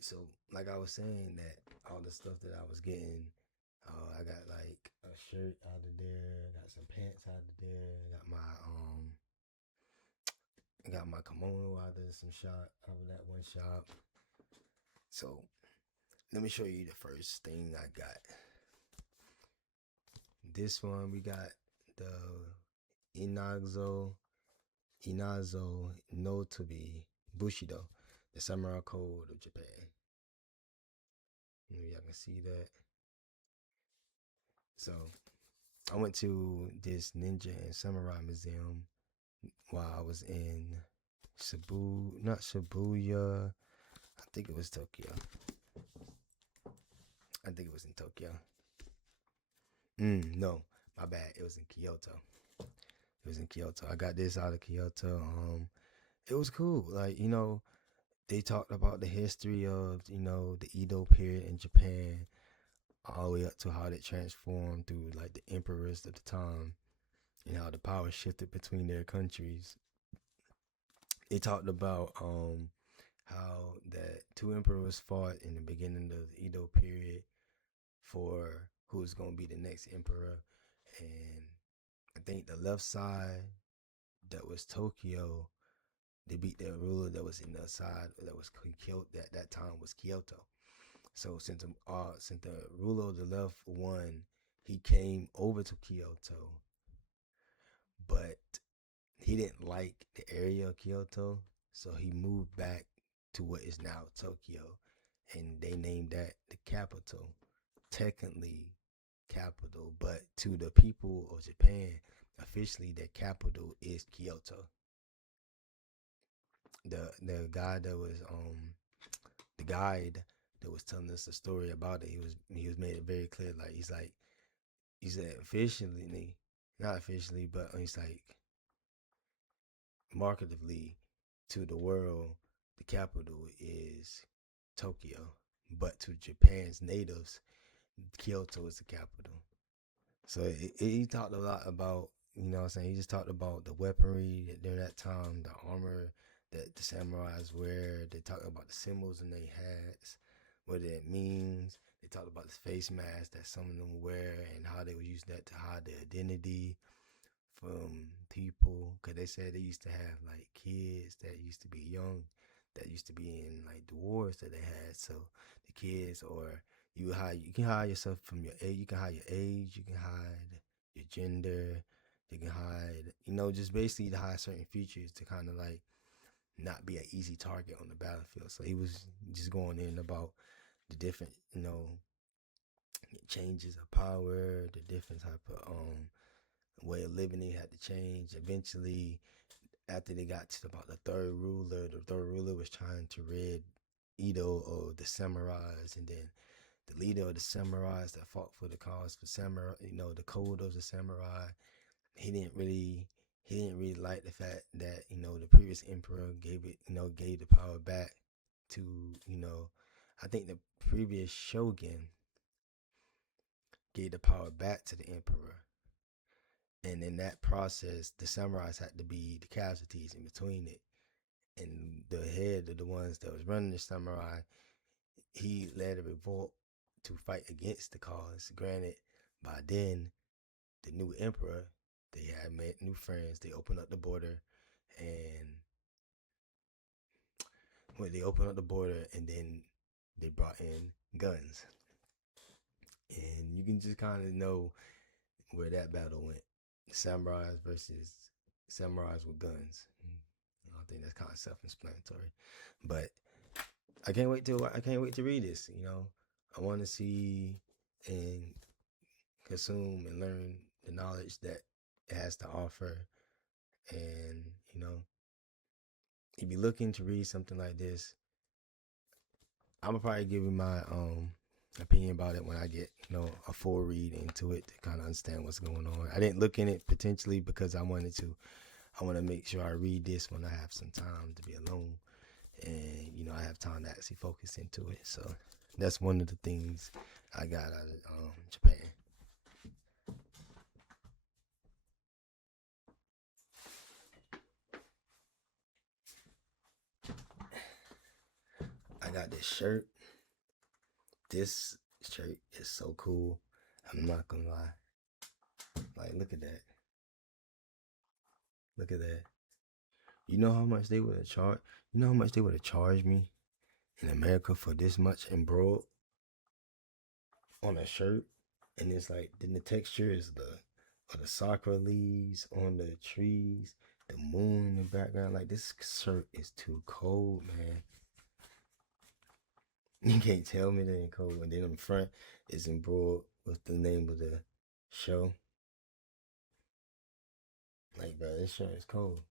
So like I was saying that all the stuff that I was getting, I got like a shirt out of there, got some pants out of there, got my kimono out of some shop out of that one shop. So let me show you the first thing I got. This one we got the Inazo no Tobi Bushido, the samurai code of Japan. Maybe y'all can see that. So I went to this ninja and samurai museum while I was in not Shibuya. I think it was Tokyo. I think it was in Tokyo. No, my bad. It was in Kyoto. It was in Kyoto. I got this out of Kyoto. It was cool. Like, they talked about the history of, the Edo period in Japan, all the way up to how they transformed through like the emperors of the time and how the power shifted between their countries. They talked about how that two emperors fought in the beginning of the Edo period for who was going to be the next emperor, and I think the left side that was Tokyo, they beat the ruler that was in the side that was Kyoto. That time was Kyoto. So since the ruler of the left won, he came over to Kyoto, but he didn't like the area of Kyoto, so he moved back to what is now Tokyo, and they named that the capital. Technically, capital, but to the people of Japan, officially their capital is Kyoto. The guy that was the guide that was telling us the story about it, he was made it very clear. Like he said officially, not officially, but he's like marketively to the world, the capital is Tokyo, but to Japan's natives, Kyoto is the capital. So he talked a lot about, what I'm saying, he just talked about the weaponry during that time, the armor that the samurais wear. They talked about the symbols in their hats, what it means. They talked about the face mask that some of them wear and how they would use that to hide their identity from people. Because they said they used to have like kids that used to be young, that used to be in like the wars that they had. So the kids, or you can hide yourself from your age. You can hide your age. You can hide your gender. You can hide, just basically to hide certain features to kind of like not be an easy target on the battlefield. So he was just going in about the different, changes of power, the different type of way of living they had to change. Eventually, after they got to about the third ruler was trying to rid Edo of the samurais, and then the leader of the samurais that fought for the cause for samurai, the code of the samurai, he didn't really like the fact that the previous emperor gave the power back to I think the previous shogun gave the power back to the emperor, and in that process the samurais had to be the casualties in between it. And the head of the ones that was running the samurai, he led a revolt to fight against the cause. Granted, by then the new emperor, they had met new friends. They opened up the border, and when they opened up the border, and then they brought in guns, and you can just kind of know where that battle went: samurais versus samurais with guns. I think that's kind of self-explanatory, but I can't wait to read this. I want to see and consume and learn the knowledge that it has to offer. And if you're looking to read something like this, I'm gonna probably give you my opinion about it when I get a full read into it to kind of understand what's going on. I didn't look in it potentially because I want to make sure I read this when I have some time to be alone, and I have time to actually focus into it. So that's one of the things I got out of Japan. I got this shirt. This shirt is so cool. I'm not gonna lie. Like, look at that. Look at that. You know how much they would have charged? You know how much they would have charged me in America for this much embroidered on a shirt? And it's like, then the texture is the sakura leaves on the trees, the moon in the background. Like, this shirt is too cold, man. You can't tell me that ain't cold. And then in front is embroidered with the name of the show. Like, bro, this shirt is cold.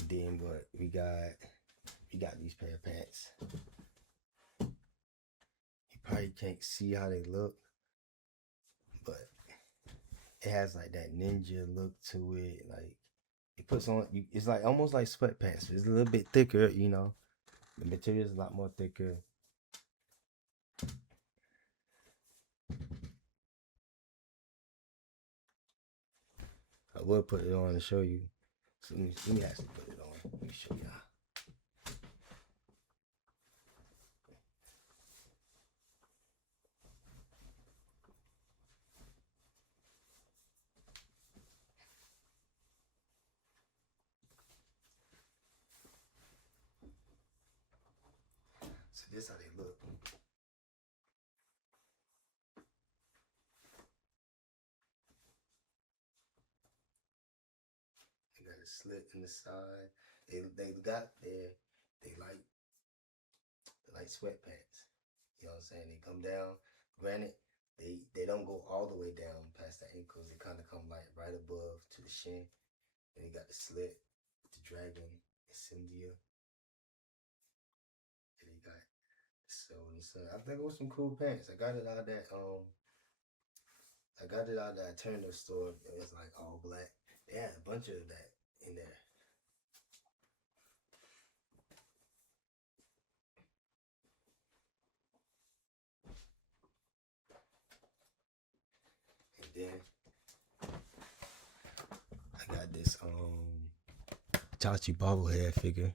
And then what we got these pair of pants. You probably can't see how they look, but it has like that ninja look to it. Like, it puts on you. It's like almost like sweatpants. It's a little bit thicker, you know. The material is a lot more thicker. I will put it on and show you. So let me actually put it on. Let me show y'all. So this how they look. They got a slit in the side. They got their they like sweatpants. You know what I'm saying? They come down. Granted, they don't go all the way down past the ankles. They kind of come like right above to the shin. Then you got the slit, the dragon, Cynthia. And they got so I think it was some cool pants. I got it out of that Turner store. It was like all black. They had a bunch of that in there. And then I got this Chachi bobblehead figure.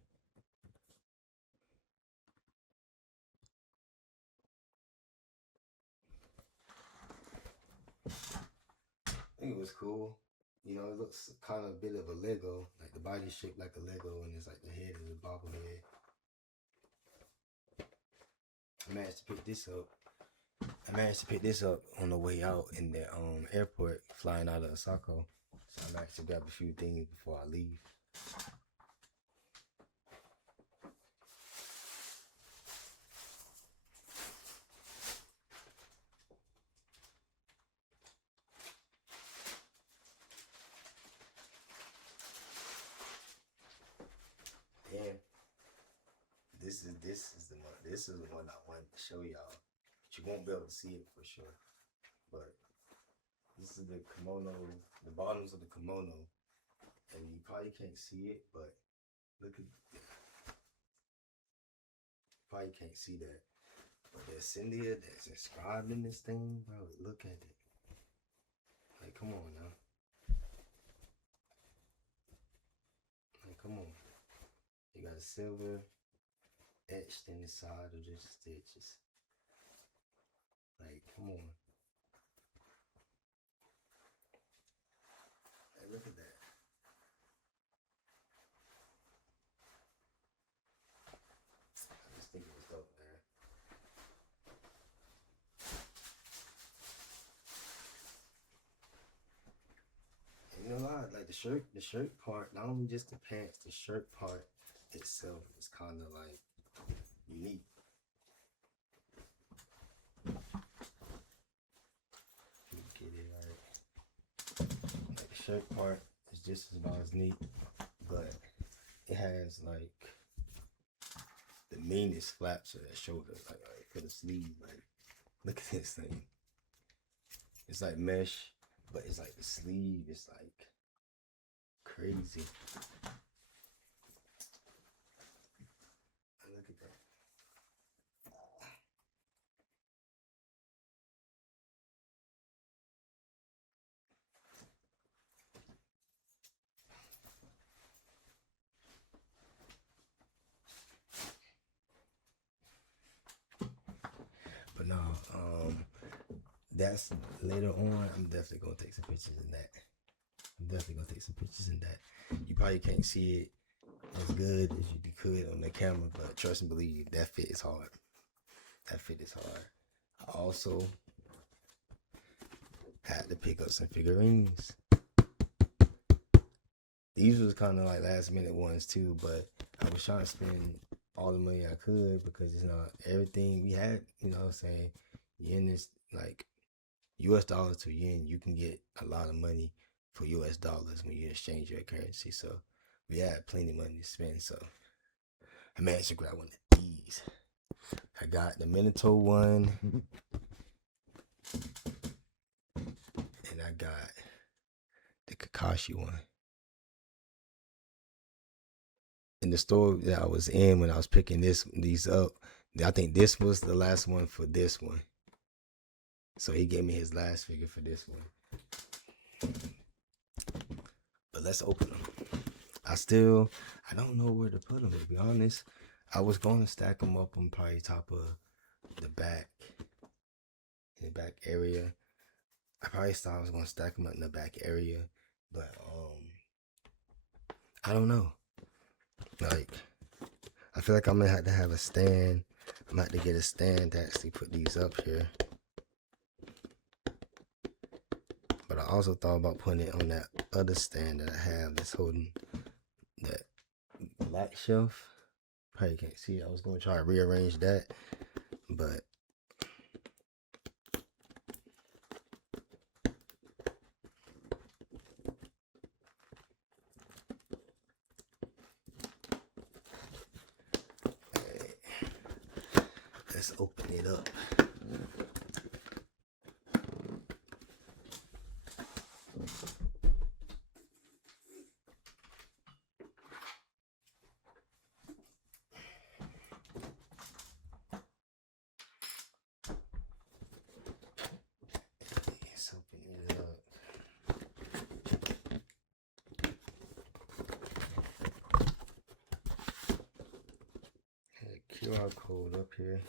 I think it was cool. You know, it looks kind of a bit of a Lego. Like the body's shaped like a Lego, and it's like the head is a bobblehead. I managed to pick this up. On the way out in the airport, flying out of Osaka. So I actually grab a few things before I leave. Then this is the one I wanted to show y'all. But you won't be able to see it for sure. But this is the kimono, the bottoms of the kimono. And you probably can't see it, but look at probably can't see that. But there's Cynthia that's inscribed in this thing, bro. Look at it. Like, come on now. Like, come on. You got a silver etched in the side of the stitches. Like, come on. Hey, look at that. I just think it was dope, man. And you know what? Like the shirt part, not only just the pants, the shirt part itself is kind of like unique. Get it right. Like the shirt part is just about as neat, but it has like the meanest flaps of that shoulder, like for the sleeve. Like, look at this thing. It's like mesh, but it's like the sleeve is like crazy. Look at that's later on. I'm definitely gonna take some pictures in that. I'm definitely gonna take some pictures in that. You probably can't see it as good as you could on the camera, but trust and believe that fit is hard. That fit is hard. I also had to pick up some figurines. These was kind of like last minute ones too, but I was trying to spend all the money I could because it's not everything we had. You know what I'm saying? Yen is like US dollars to yen. You can get a lot of money for US dollars when you exchange your currency. So we had plenty of money to spend. So I managed to grab one of these. I got the Minato one, and I got the Kakashi one. In the store that I was in when I was picking these up, I think this was the last one for this one. So he gave me his last figure for this one. But let's open them. I don't know where to put them, to be honest. I was going to stack them up on probably top of the back, in the back area. I probably thought I was going to stack them up in the back area, but I don't know. Like, I feel like I'm gonna have to have a stand. I'm gonna have to get a stand to actually put these up here. But I also thought about putting it on that other stand that I have that's holding that black shelf. Probably can't see it. I was gonna try to rearrange that, but let's open it up. Let's open it up. QR code up here.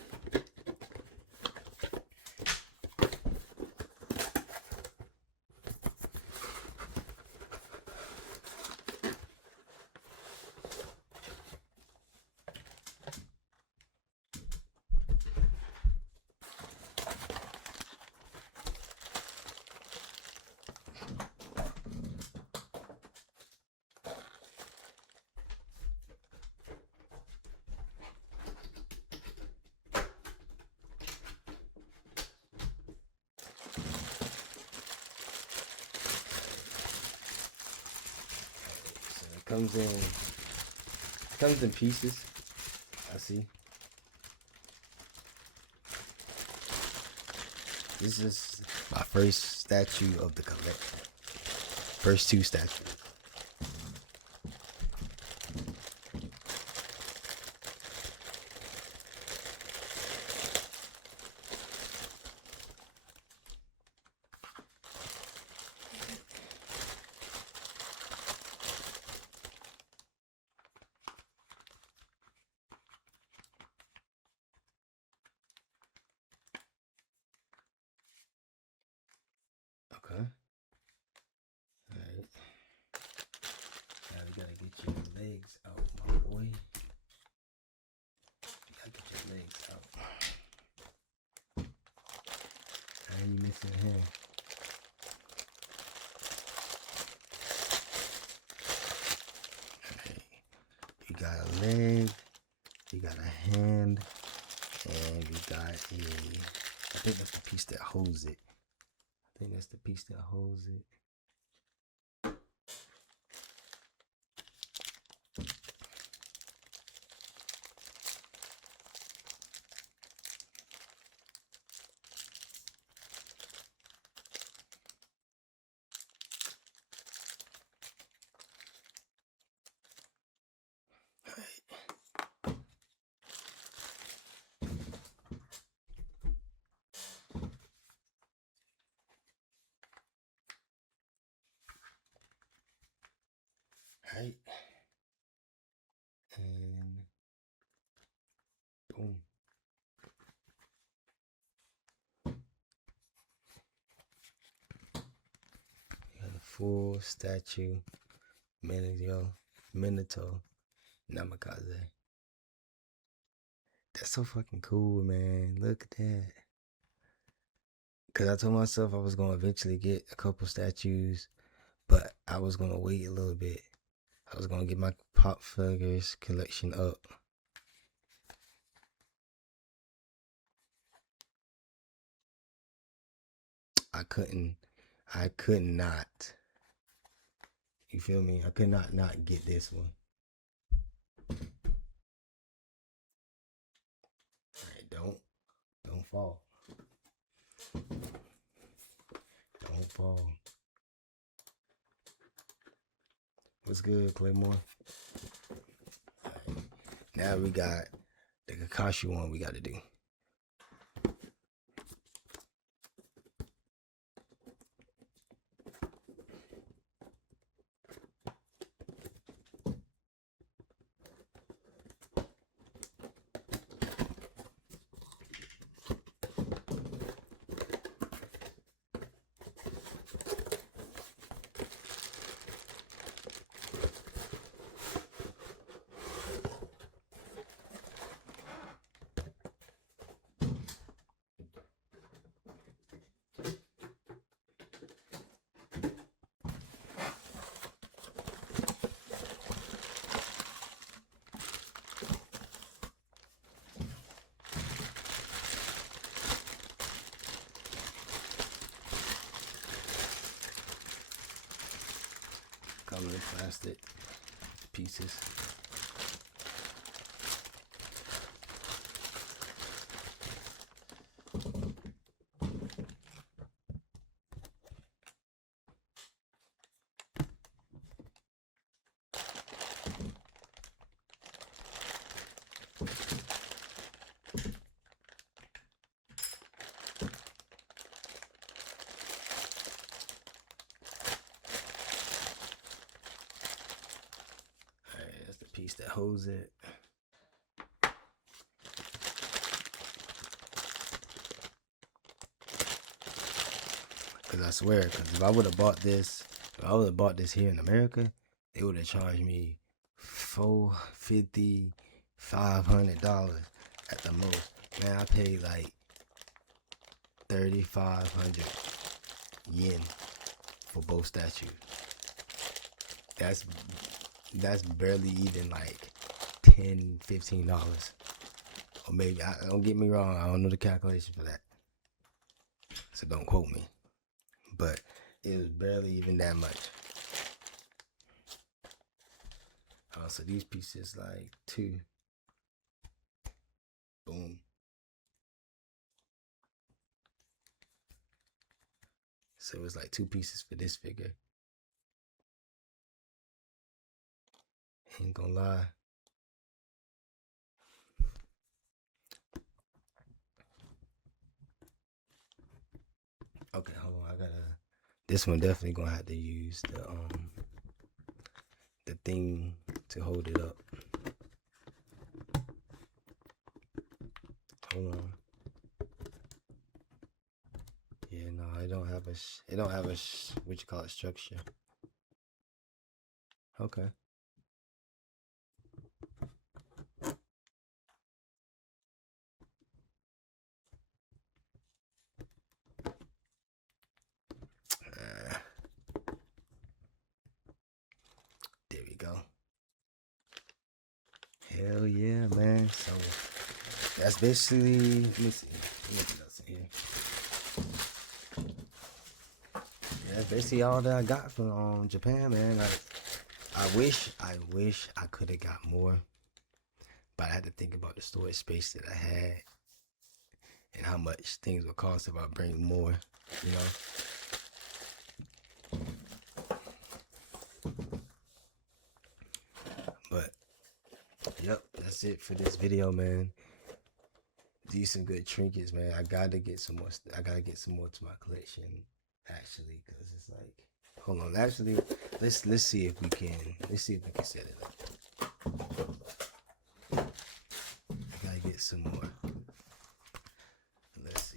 Comes in pieces. I see. This is my first statue of the collection. First two statues. Okay. Alright. Now we gotta get your legs out, my boy. You gotta get your legs out. How you missing a hand? Alright. You got a leg, you got a hand, and you got I think that's the piece that holds it. I think that's the piece that holds it. full statue, Minato Namikaze. That's so fucking cool, man. Look at that. Cause I told myself I was gonna eventually get a couple statues, but I was gonna wait a little bit. I was gonna get my pop figures collection up. I could not. You feel me? I could not get this one. Alright, don't fall. Don't fall. What's good, Claymore? Alright. Now we got the Kakashi one we gotta do. Come in plastic pieces. Piece that holds it. Cause I swear, cause if I would have bought this here in America, they would have charged me $450, $500 at the most. Man, I paid like 3,500 yen for both statues. That's barely even like $10, $15. Or maybe, don't get me wrong, I don't know the calculation for that. So don't quote me. But it was barely even that much. So these pieces like 2. Boom. So it's like 2 pieces for this figure. Ain't gonna lie. Okay, hold on. This one definitely gonna have to use the thing to hold it up. Hold on. Yeah, no, it don't have a what you call it, structure. Okay. There we go. Hell yeah, man. So that's basically, let me see. What else in here? Yeah, that's basically all that I got from Japan, man. I wish I could have got more, but I had to think about the storage space that I had and how much things would cost if I bring more, you know. But yep, that's it for this video, man. These some good trinkets, man. I gotta get some more. I gotta get some more to my collection, actually, because it's like, hold on. Actually, let's see if we can. Let's see if we can set it up. I gotta get some more. Let's see.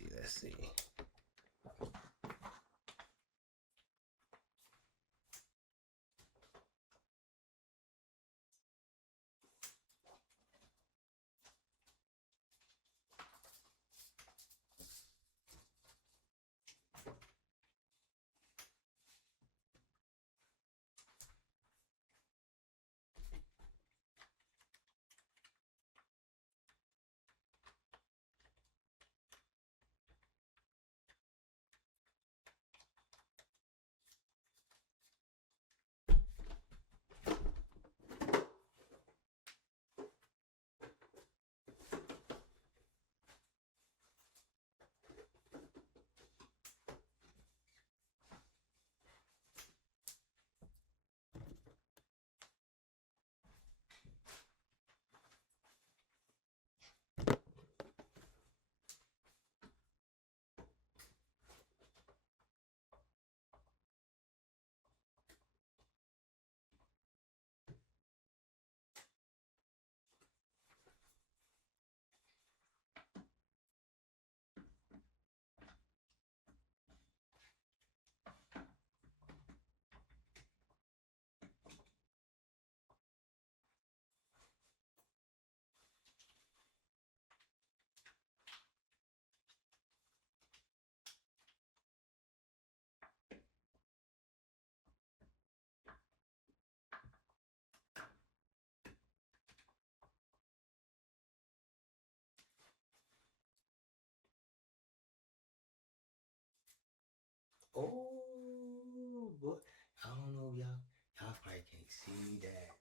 see that.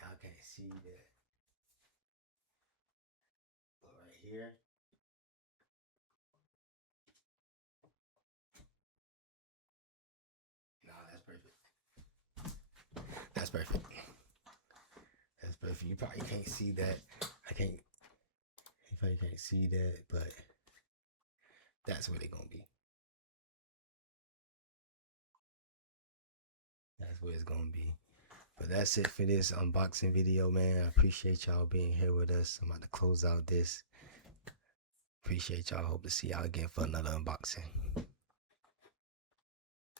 Y'all can't see that. But right here. Nah, that's perfect. That's perfect. That's perfect. You probably can't see that. I can't. You probably can't see that, but that's where they're gonna be. That's where it's gonna be. But that's it for this unboxing video, man. I appreciate y'all being here with us. I'm about to close out this. Appreciate y'all. Hope to see y'all again for another unboxing.